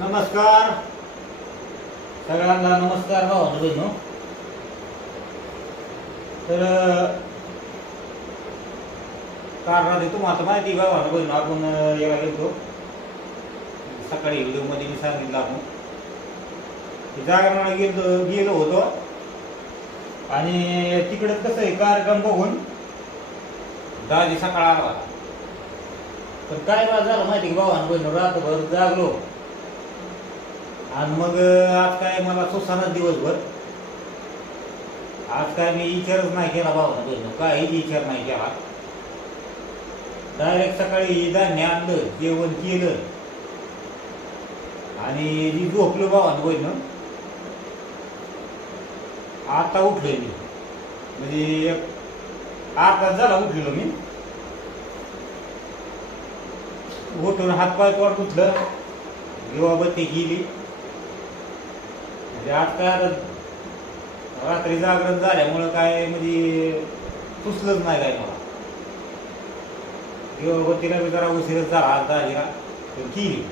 नमस्कार. सगळ्यांना नमस्कार हो, भाऊ बहिणू हो. तर काल रात्री तुम्हाला माहिती भाऊ बहिण आपण यायला गेलो सकाळी व्हिडिओमध्ये मी सांगितलं आपण. जागरणाला गेलो गेलो होतो. आणि तिकडं कसं आहे कार्यक्रम बघून दाजी सकाळ आला. पण काय बा झालं माहिती की भाऊ बहिणू रात्रभर जागलो. आणि मग आज काय मला सुसाना दिवसभर. आज काय मी विचारच नाही केला भावानं बहिण काही विचार नाही केला. डायरेक्ट सकाळी धान्य आणलं जेवण केलं. आणि जी झोपलो भावानं बहिण आता उठलोय मी. म्हणजे एक आठ तास झाला उठलेलो मी. उठून हातपाय तोड उठलं दिवाबत्ती गेली म्हणजे आता रात्री जागरण झाल्यामुळं काय म्हणजे सुचलंच नाही काय मला दिवाबत्तीला बी जरा उशीरच झाला आज दहावीला पण केली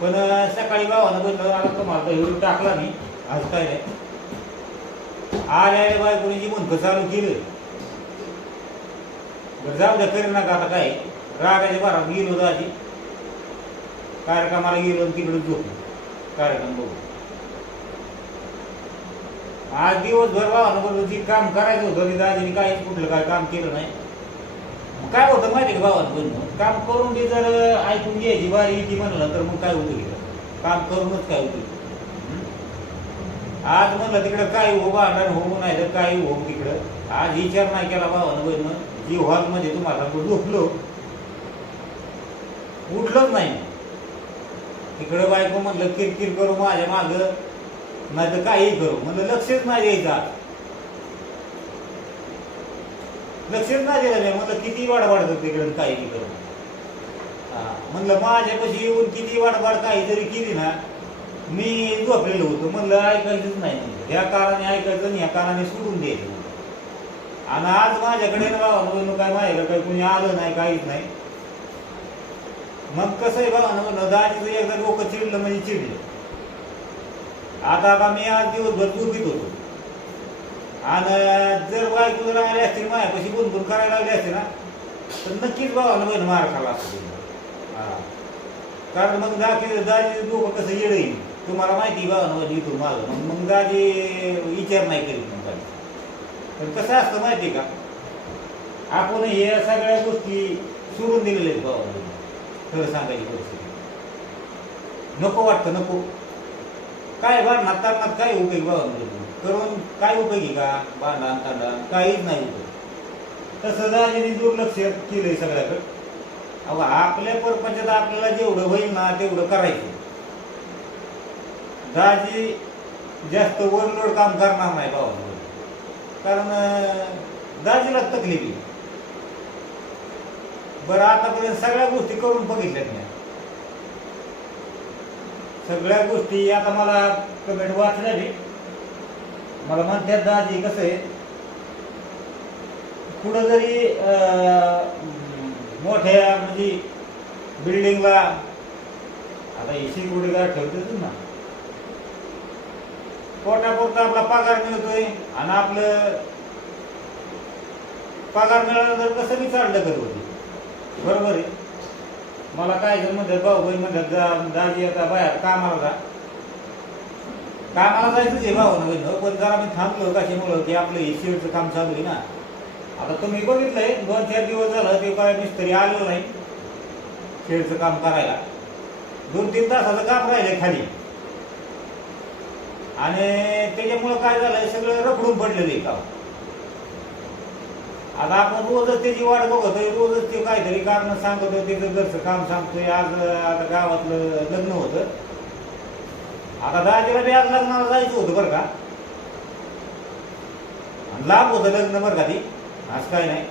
पण सकाळी भावानं बघितलं आला तर तर व्हिडिओ टाकला मी आज काय नाही. आल्या आल्या बायकोने जी मुंख चालू केलं. बरं जाऊ द्या करी नका आता काय? रागाच्या भरात गेलो दाजी कार्यक्रमाला गेलो आणि तिकडे झोपलो. कार्यक्रम बघू आज दिवसभर भावानं बरोबर जे काम करायचं होतं ते दाजीने काहीच कुठलं काय काम केलं नाही. मग काय होतं माहिती का भावानं बरोबर काम करून बी जर ऐकून घ्यायची बारी ती म्हणलं तर मग काय होतं? काम करूनच काय होतं? आज म्हणलं तिकडं काय हो भांडण होऊ नाही तर काय होऊ तिकडं? आज विचार नाही केला भावानं बहिण जी हॉलमध्ये तुम्हाला झोपलो उठलोच नाही. तिकडं बायको म्हणलं किरकिर करू माझ्या माग. नाही तर काही करू. म्हणलं लक्षच नाही द्यायचं. लक्षच नाही दिलं म्हणलं किती वाढवाडत तिकडं काही करू हा, म्हणलं माझ्यापाशी येऊन किती वाढवाड काही जरी केली ना मी झोपलेलो होतो. म्हणलं ऐकायचंच नाही. म्हणलं या काराने ऐकायचं आणि या काराने सोडून द्यायचं. आणि आज माझ्याकडे म्हणून काय माझ्याकडे काही कोणी आलं नाही काहीच नाही. मग कसं आहे बाबा म्हणलं दाजीचं एकदा डोकं चिडलं म्हणजे चिडलं. आता आता मी आज दिवसभर झोपीत होतो. आणि जर बायको जर आली असतील माझ्यापाशी गुणगुण करायला लागली असते ना तर नक्कीच बाबाला बहीण मार खाला असतो हां. कारण मग दाखी दाजी डोकं कसं येईल. तुम्हाला माहिती बाबा इथून माझं मग मग दाजी विचार नाही करीत मग काही पण कसं असतं माहिती का? आपण हे सगळ्या गोष्टी सोडून दिलेल्या आहेत बाबा खरं सांगायची परिस्थिती. नको वाटतं नको. काय भांडणात करण्यात काय उपयोग बाबा म्हणजे करून काय उपयोगी का? भांडण तांडण काहीच नाही उपयोग. तसं दाजीने दुर्लक्ष केलंय सगळ्याकडे. अहो आपल्या परपंचात आपल्याला जेवढं होईल ना तेवढं करायचं. दाजी जास्त वरलोड काम करणार नाही बाबा कारण दाजीला तकलीफ आहे. बरं आतापर्यंत सगळ्या गोष्टी करून बघितल्यात मी. सगळ्या गोष्टी आता मला कमेंट वाचल्या बी. मला म्हणतात दाजी कसं आहे? कुठं जरी मोठ्या म्हणजे बिल्डिंगला आता एसी कुठे गार ठेवतेच ना. पोटापुरता आपला पगार मिळतोय आणि आपलं पगार मिळाला तर कसं मी चाललं करत बरोबर आहे. मला काय जर म्हणतात भाऊ बहीण म्हणतात जा दाजी आता बाहेर कामाला जा. कामाला जायचंच आहे भाऊ बहीण हो, पण जरा मी थांबलो कशामुळं की आपलं हे शेडचं काम चालू आहे ना. आता तुम्ही बघितलंय दोन चार दिवस झालं ते काय मिस्त्री आलेलं नाही. शेडचं काम करायला. दोन तीन तासाचं काम राहिलंय खाली. आणि त्याच्यामुळं काय झालंय सगळं रखडून पडलेलं आहे काम आता आपण रोजच त्याची वाट बघतोय रोजच ते काहीतरी कारण सांगतोय त्याचं घरचं काम सांगतोय आज आता गावातलं लग्न होतं. आता दाजीला बी आज लग्नाला जायचं होतं बरं का? आणि लांब होतं लग्न बरं का ती? आज काय नाही.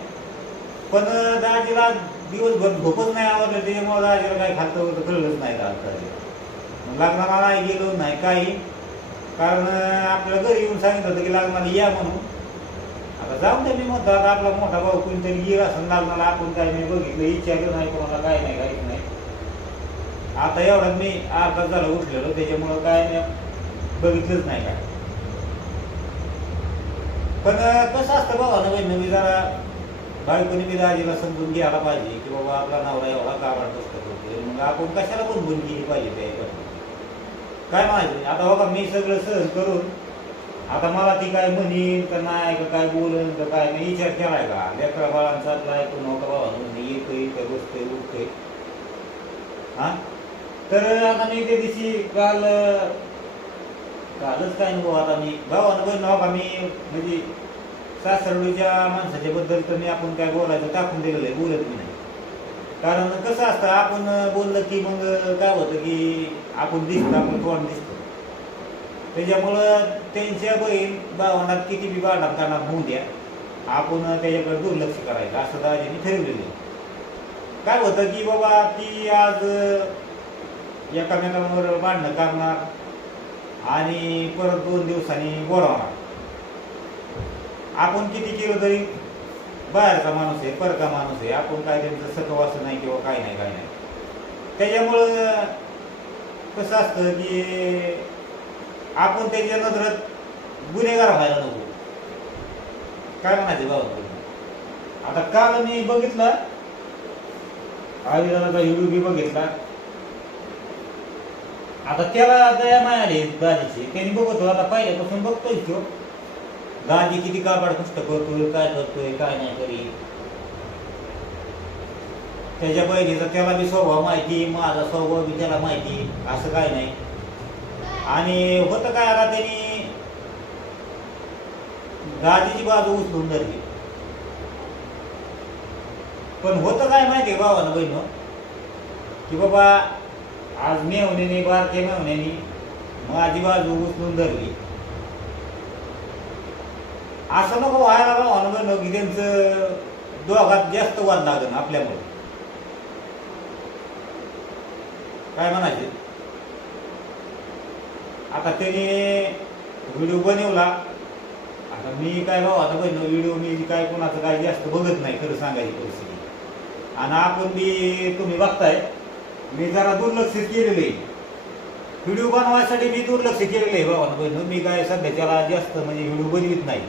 पण दाजीला दिवसभर झोपच नाही आवडलं त्याच्यामुळे दाजीला काय खालतं होतं कळलंच नाही आज दाजीला? लग्नाला नाही गेलो नाही काही. कारण आपल्याला घरी येऊन सांगितलं होतं की लग्नाला या म्हणून. आता जाऊन दे मी म्हणतो आता आपला मोठा भाऊ कोणतरी गेला असं लागणार आपण काय मी बघितलं. विचारलं नाही कोणाला काय नाही काहीच नाही. आता एवढा मी अर्धा झाला उठलेलो त्याच्यामुळं काय नाही. बघितलंच नाही काय. पण कसं असतं बाबा ना बहिणी मी जरा बायकोनी मी दाजीला समजून घ्यायला पाहिजे की बाबा आपला नवरा एवढा काबाड बसतो मग आपण कशाला बनवून गेली पाहिजे त्या काय माहिती? आता बघा मी सगळं सहज करून आता मला ती काय म्हणेन का नाही का काय बोलन का काय? मी विचार केलाय का? लेकरा बाळांचा आपला ऐकून नव्हता बाबा म्हणून येतोय का बसतोय उठतोय हा? तर आता मी त्या दिवशी काल कालच काय अनुभव आता मी? भावानं बहीण हो का मी म्हणजे सासरडूच्या माणसाच्या बद्दल तर मी आपण काय बोलायचं टाकून दिलेलं आहे बोलत मी नाही. कारण कसं असतं आपण बोललं की मग काय होतं की आपण दिसतो आपण कोण दिसतो. त्याच्यामुळं त्यांच्या बहीण भावनात किती बी भांडण होऊ द्या. आपण त्याच्याकडे दुर्लक्ष करायचं असं दाजीने ठरवलेलं आहे. काय होतं की बाबा ती आज एकामेकांवर भांडणं करणार आणि परत दोन दिवसांनी बोलावणार आपण किती केलं तरी बाहेरचा माणूस आहे परका माणूस आहे. आपण काय त्यांचं सकव नाही किंवा काय नाही काय नाही. त्याच्यामुळं कसं असतं की आपण त्याच्या नजरात गुन्हेगार व्हायला नको. काय म्हणायचं बाबा आता काल मी बघितला आयुर्वेदाचा व्हिडिओ बी बघितला. आता त्याला दया मिळाली दाजीची त्यांनी बघतो आता पहिल्यापासून बघतोय तो. दाजी किती काबाड कष्ट करतोय काय करतोय काय नाही करी त्याच्या बहिणीचा त्याला बी स्वभाव माहिती माझा स्वभाव बी त्याला माहिती असं काय नाही. आणि होतं काय आता त्यांनी गादीची बाजू उचलून धरली. पण होतं काय माहिती आहे भावानं बहिण की बाबा आज मेवण्याने बारके मेवण्याने माझी बाजू उचलून धरली. असं नको व्हायला भावानं बहिण की त्यांचं दोघात जास्त वाद लागण आपल्यामुळे. काय म्हणायचे? आता त्याने व्हिडिओ बनवला. आता मी काय भाऊ आता बहिण व्हिडिओ मी काय कोणाचं काय जास्त बघत नाही खरं सांगायची परिस्थिती. आणि आपण बी तुम्ही बघताय मी जरा दुर्लक्षित केलेलं आहे. व्हिडिओ बनवायसाठी मी दुर्लक्ष केलेलं आहे बाबा बहिण मी काय सध्या त्याला जास्त म्हणजे व्हिडिओ बनवित नाही.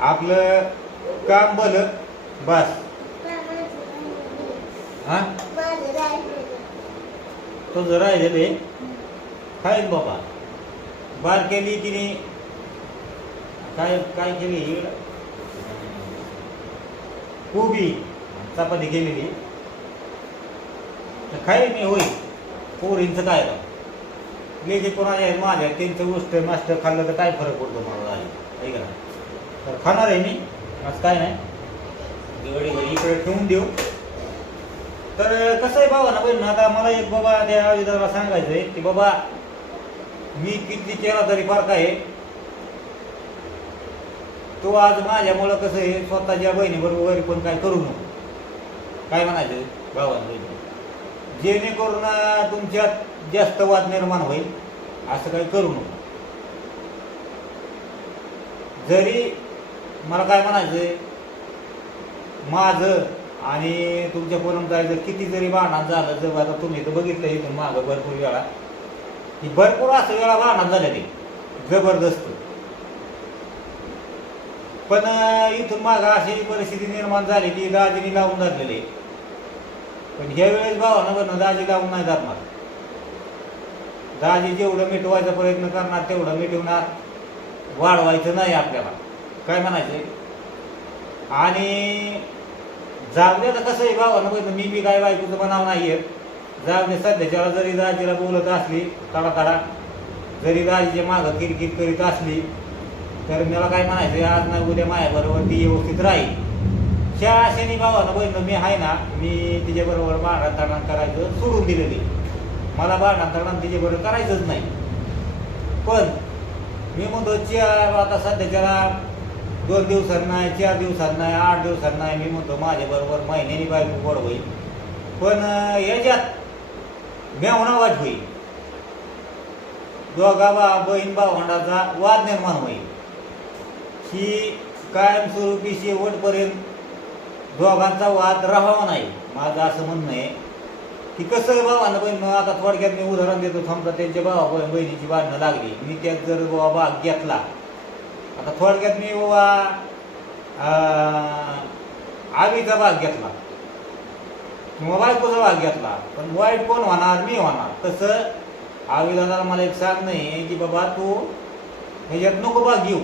आपलं काम भलं बस. हा? तो जरा आहे खाईन बाबा? बार केली तिने. काय काय केली कोबी चपाती केलेली तर खाईन मी होईल? पोरींचं काय? राव जे कोणाच्या आहेत माझ्या त्यांचं गोष्ट मास्टर खाल्लं तर काय फरक पडतो मला आहे का तर खाणार आहे मी. असं काय नाही. इकडे ठेवून देऊ. तर कसं आहे बाबा ना बहीण आता मला एक बाबा त्या विधाला सांगायचं आहे की बाबा मी किती केला तरी फरक आहे. तो आज माझ्यामुळं कसं आहे स्वतःच्या बहिणीबरोबर वगैरे पण काय करू नको. काय म्हणायचं भावांना बहिणी जेणेकरून तुमच्यात जास्त वाद निर्माण होईल असं काही करू नको. जरी मला काय म्हणायचं माझं आणि तुमच्या जायचं किती जरी भांडण झालं जर आता तुम्ही तर बघितलं इथून मागं भरपूर वेळा की भरपूर असं वेळा भांडण झालं ते. जबरदस्त. पण इथून मागं अशी परिस्थिती निर्माण झाली की दाजीने लावून धरलेली. पण ह्या वेळेस भावानं बरं दाजी लावून नाही धरणार. दाजी जेवढं मिटवायचा प्रयत्न करणार तेवढं मिटवणार वाढवायचं नाही आपल्याला. काय म्हणायचंय आणि जागण्याचं दे कसं आहे भावानं बघितलं मी बी काय बायकोचं बनाव नाहीये. जाऊ दे सध्याच्याला जरी दाजीला बोलत असली काढा तडा जरी दाजीच्या मागं किरकिर करीत असली तर मला काय म्हणायचं आज ना उद्या माझ्याबरोबर ती व्यवस्थित राहील. त्या आशेने भावानं बहिणं मी आहे ना मी तिच्याबरोबर भांडण तडण करायचं सोडून दिलेली मला भांडण तडण तिच्याबरोबर करायचंच नाही. पण मी म्हणतो आता सध्याच्याला दोन दिवसात नाही चार दिवसात नाही आठ दिवसात नाही. मी म्हणतो माझ्याबरोबर महिन्यानी बायको गोड होईल. पण याच्यात मेवणा वाद होईल. दोघा बा बहीण भावंडाचा वाद निर्माण होईल. ही कायमस्वरूपी शेवटपर्यंत दोघांचा वाद राहावा नाही. माझं असं म्हणणं आहे की कसं आहे भावानं बहीण आता थोडक्यात मी उदाहरण देतो. समजा त्यांच्या भावा बहिणीची भांडणं लागली. मी त्यात जर बाबा भाग घेतला आता थोडक्यात मी बाबा आवीचा भाग घेतला. किंवा बायकोचा भाग घेतला. पण वाईट कोण होणार? मी होणार. तसं आवी दादाला मला एक सांग नाही की बाबा तू ह्याच्यात नको भाग घेऊ.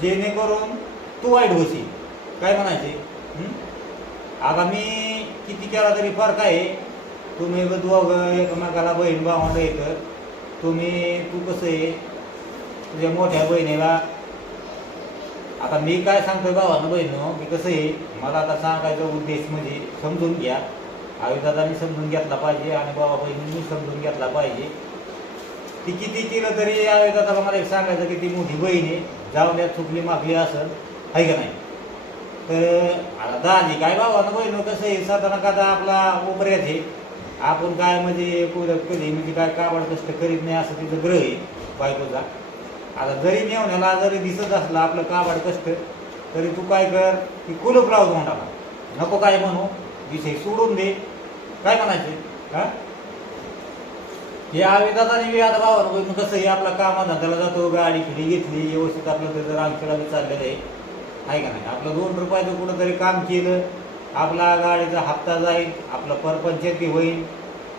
जेणेकरून तू वाईट होशील. काय म्हणायचे? आता मी किती केला तरी फरक आहे. तुम्ही दोघं एकमेकाला बहीण भावाला येतं तुम्ही तू कसं आहे? तुझ्या मोठ्या बहिणीला आता मी काय सांगतो भावानं बहिणं की कसं आहे मला आता सांगायचा उद्देश म्हणजे समजून घ्या. आयुदादानी समजून घेतला पाहिजे आणि बाबा बहिणींनी समजून घेतला पाहिजे. ती किती केलं तरी आयुदादाला मला एक सांगायचं की ती मोठी बहीण आहे जाऊन द्या चुकली मागली असेल आहे का नाही? तर आता दाजी काय भावानं बहिणं कसं आहे साधारण कदा आपला उपर्यात आहे. आपण काय म्हणजे कधी म्हणजे काय काबाड कष्ट करीत नाही असं तिचं ग्रह आहे बायकोचा. आता जरी मेवण्याला जरी दिसत असलं आपलं काबाड कष्ट तरी तू काय कर की कुलूप लाव तोंडाला. नको काय म्हणू विषय सोडून दे. काय म्हणायचे? हा? हे आवेदाताने बी आता भावानं कसं हे आपला कामाधंद्याला जातो गाडी खिडी घेतली व्यवस्थित आपलं त्याचं रामखेडा चाललेलं आहे. आहे का नाही? आपलं दोन रुपयाचं कुठंतरी काम केलं आपला गाडीचा हप्ता जाईल आपलं परपंचायती होईल.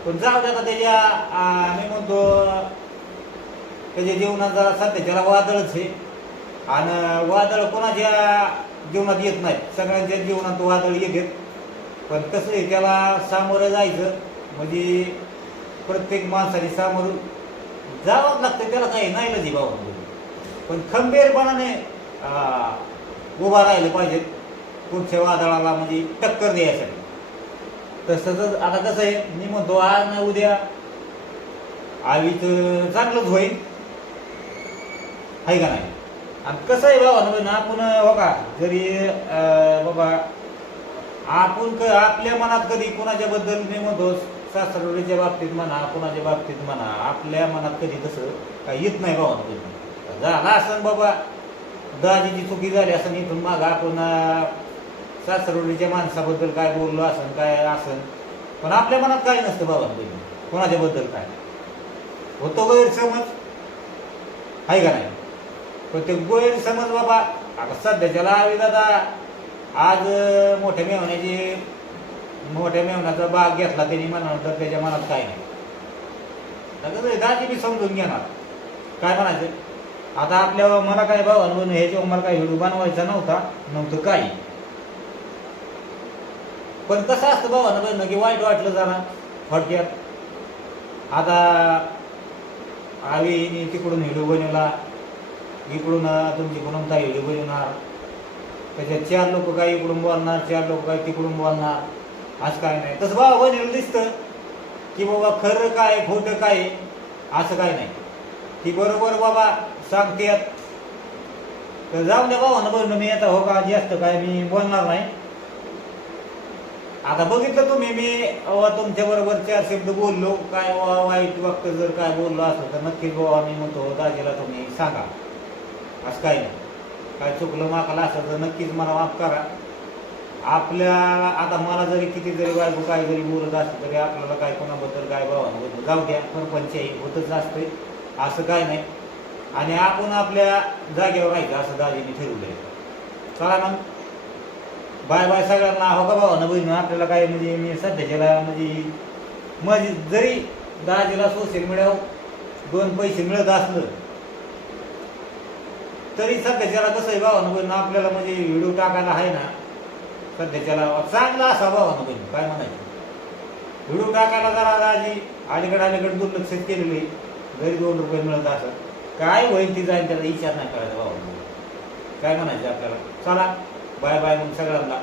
पण जाऊ द्या त्याच्या मी म्हणतो त्याच्या जीवनात जरा सध्याच्याला वादळच आहे. आणि वादळ कोणाच्या जीवनात येत नाही. सगळ्यांच्या जीवनात वादळ येतात पण कसं आहे त्याला सामोरं जायचं म्हणजे प्रत्येक माणसाने सामोरं जावंच लागतं. त्याला काही नाही लजी भाऊ पण खंबीरपणाने उभा राहिलं पाहिजे. पुढच्या वादळाला म्हणजे टक्कर द्यायसाठी. तसंच आता कसं आहे मी म्हणतो आज ना उद्या. आवीच चांगलंच होईल. आहे का नाही? आणि कसं आहे बाबा ना आपण हो का जरी बाबा आपण क आपल्या मनात कधी कोणाच्या बद्दल मी म्हणतो सासरवडीच्या बाबतीत म्हणा कोणाच्या बाबतीत म्हणा आपल्या मनात कधी तसं काही येत नाही बाबा म्हणजे. झाला असं बाबा दाजीची चुकी झाली असं इथून माग आपण सासरवडीच्या माणसाबद्दल काय बोललो असन काय असन पण आपल्या मनात काय नसतं बाबा म्हणजे. कोणाच्या बद्दल काय? होतो गैरसमज? आहे का नाही? पण ते गैरसमज बाबा आता सध्याच्याला आम्ही दादा आज मोठ्या मेहण्याची मोठ्या मेहण्याचा भाग घेतला त्यांनी म्हणानंतर त्याच्या मनात काय नाही. आता कसं दाजी बी समजून घेणार. काय म्हणायचं? आता आपल्या मला काय भावानं ह्याच्यावर मला काय व्हिडिओ बनवायचा नव्हता नव्हतं काही. पण कसं असतं भावानं बघणं की वाईट वाटलं जरा थोडक्यात. आता आवीने तिकडून व्हिडिओ बनवला इकडून तुमची तुमच्याकडून काही येणार त्याच्यात चार लोक काय इकडून बोलणार चार लोक काय तिकडून बोलणार असं काय नाही. तसं बाबा बनवलं दिसतं की बाबा खरं काय खोटं काय असं काय नाही. ती बरोबर बाबा सांगते तर जाऊ द्या भावानं बहिणं मी आता हो का जास्त काय मी बोलणार नाही. आता बघितलं तुम्ही मी अवा तुमच्या बरोबर चार शब्द बोललो. काय वाईट वागतं जर काय बोललो असलं तर नक्कीच बाबा मी म्हणतो दाजीला तुम्ही सांगा. असं काही नाही. काय चुकलं माकाला असं तर नक्कीच मला माफ करा. आपल्या आता मला जरी किती जरी बायको काय जरी बोलत असतं तरी आपल्याला काय कोणाबद्दल काय भावानं जाऊ द्या परपंच होतच असते असं काय नाही. आणि आपण आपल्या जागेवर राहायचं असं दाजीने ठरवलंय. चला मग बाय बाय सगळ्यांना. हो का भावानं बहिण? आपल्याला काय म्हणजे मी सध्याच्याला म्हणजे म्हणजे जरी दाजीला सोशल मीडियावर दोन पैसे मिळत असलं तरी सध्याच्याला कसं आहे भावानं बहिण आपल्याला म्हणजे व्हिडिओ टाकायला आहे ना सध्याच्याला चांगला असा भावानं बहिण काय म्हणायचं? व्हिडिओ टाकायला जरा दाजी अलीकडे अलीकडे दुर्लक्षित केलेले घरी दोन रुपये मिळत असं. काय होईल ती जाईल त्याचा विचार नाही करायचा भावानं काय म्हणायचं आपल्याला? चला बाय बाय मग सगळ्यांना.